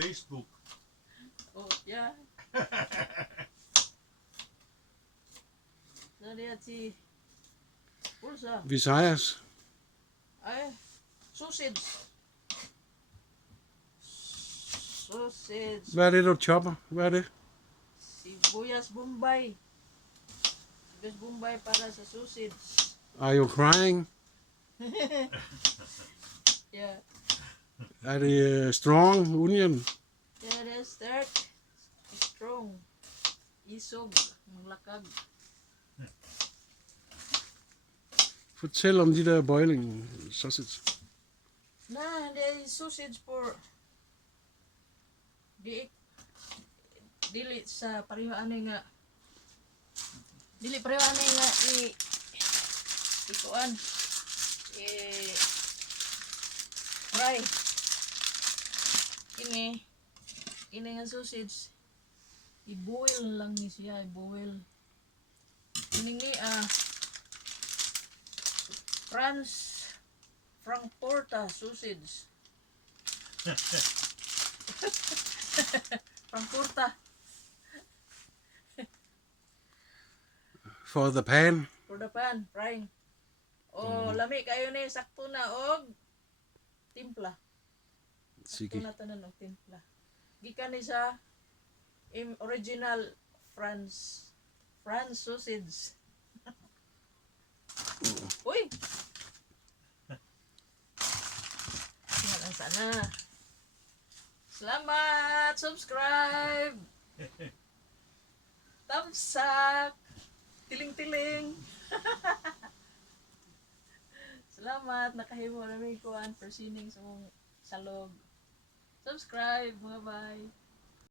Facebook. Oh, yeah. Så det er til pulsa. Visayas. Ay, sausage. Sausage. Hvad er det, du chopper? Hvad er det? Sibuyas Bombay. Sibuyas Bombay para sa sausage. Are you crying? Yeah. Er det strong onion? Yeah, det er stærk. Strong. Isog. Lakag. Fortæl om de der boiling sausage. Nah, det er sausage for dili sa pareho ani nga dili pareho ani nga ikuan fry ini nga sausage i-boil lang ni siya, i-boil ini Frankfurter sausage. Frankfurter For the pan. for the pan, frying. O lami kayo ni sakto na og timpla. Sakto Sige. na tanan og timpla. Gikan ni sa original France sausage. Uy. Yan ang sana. Salamat! Subscribe! Thumbs up! Tiling-tiling! Salamat! Nakahimo na may kuhan for sining sa mong salog. Subscribe! Mga bye!